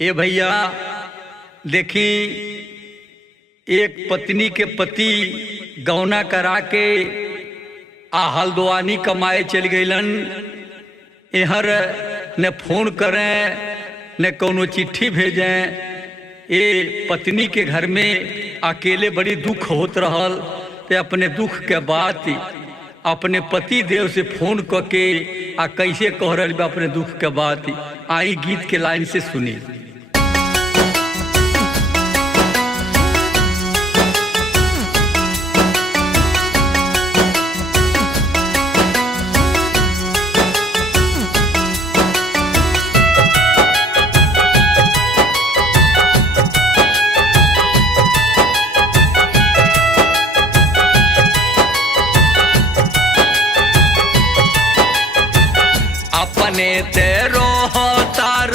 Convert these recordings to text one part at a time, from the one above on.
ए भैया देखी, एक पत्नी के पति गौना करा के हल्द्वानी कमाए चल गईलन। एहर न फोन करें न कोनो चिट्ठी भेजें। ये पत्नी के घर में अकेले बड़ी दुख होत रहल। ते अपने दुख के बात अपने पति देव से फोन करके कैसे कह रही बा अपने दुख के बात। आई गीत के लाइन से सुनी। अपने तेरो तार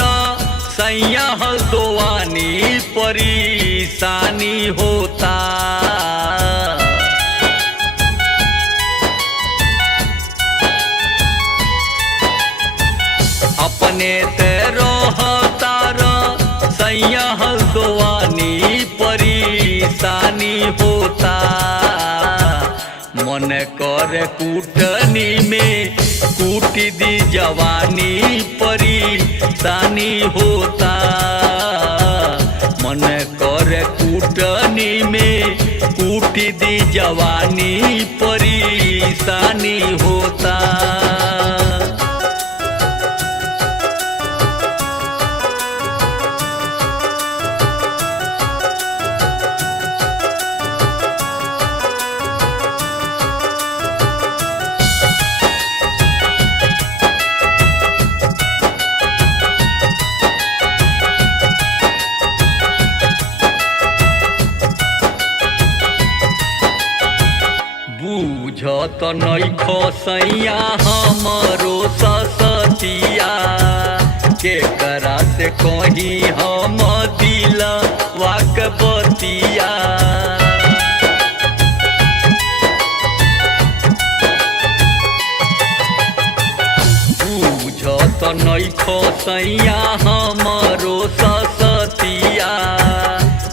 सैया हल्द्वानी परेशानी होता। अपने तेरो तार सैया हल्द्वानी परेशानी होता। मन कर कूटनी में कूटी दी जवानी परेशानी होता। मन कर कूटनी में कूटी दी जवानी परेशानी होता। बुझत नइखो सैया हमरो ससतिया के करा से कहीं हम दिलवा के बतिया। बुझत नइखो सैया हमरो ससतिया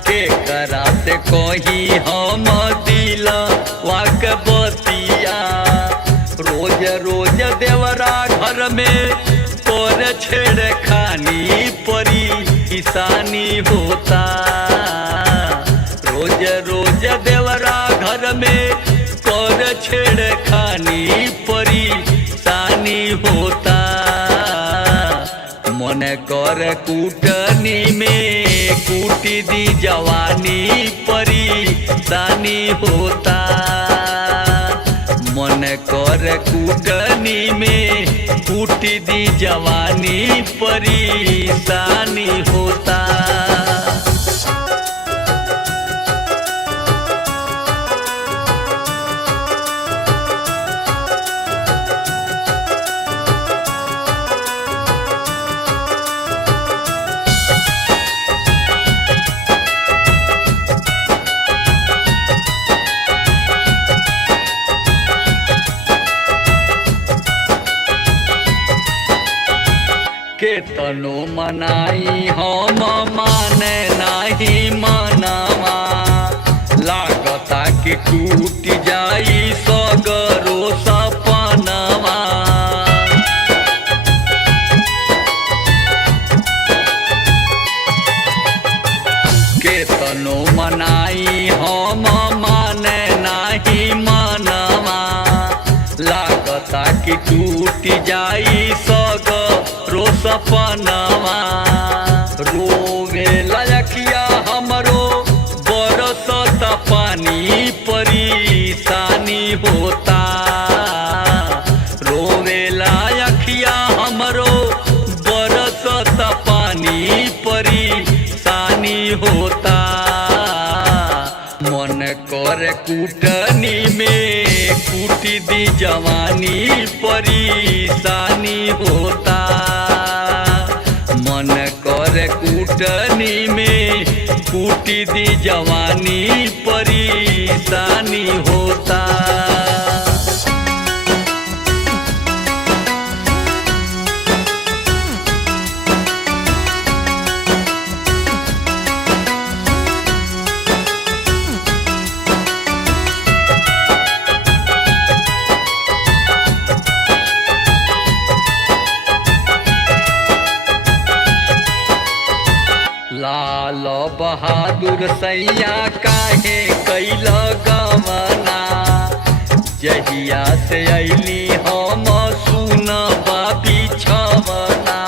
के करा से कहीं हम दिलवा के बतिया। रोज रोज देवरा घर में तोर छेड़खानी परेशानी होता। रोज रोज देवरा घर में तोर छेड़खानी परेशानी होता। मन कर कूटनी में कूटी दी जवानी परेशानी होता। मन कर कूटनी में कूटी दी जवानी परेशानी होता। केतनो मनाई हम माने नहीं मनवा। लागता कि टूट जाई सगरो सपनवा। केतनो मनाई हम माने नहीं मनवा। लागता कि टूट जाई सगरो सपनवा। रोवे लयखिया हमरो बरसत पानी परेशानी होता। रोवे लयखिया हमरो बरसत पानी परेशानी होता। मन कर कूटनी में कूटी दी जवानी परेशानी होता। मन कर कूटनी में कूटी दी जवानी परेशानी होता। बहादुर सैया काहे कैल गवना, जहिया से अइली हम सुनबा बिछवना।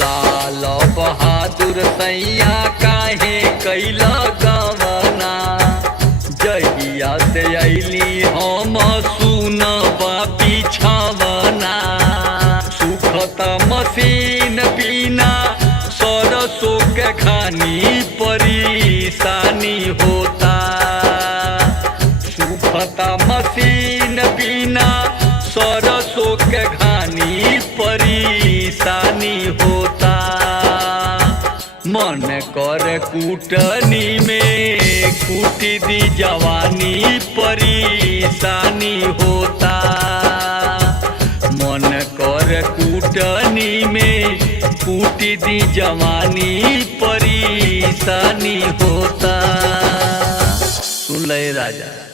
लाल बहादुर सैया काहे कैल गवना, जहिया से अइली हम सुनबा बिछवना। सुखत मसीन बिना सरसों के घानी परेशानी होता। सुखत मसीन बिना सरसों के घानी परेशानी होता। मन कर कूटनी में कूटी दी जवानी परेशानी होता। मन कर कूटनी में कूटी दी जवानी परेशानी होता। सुन ले राजा।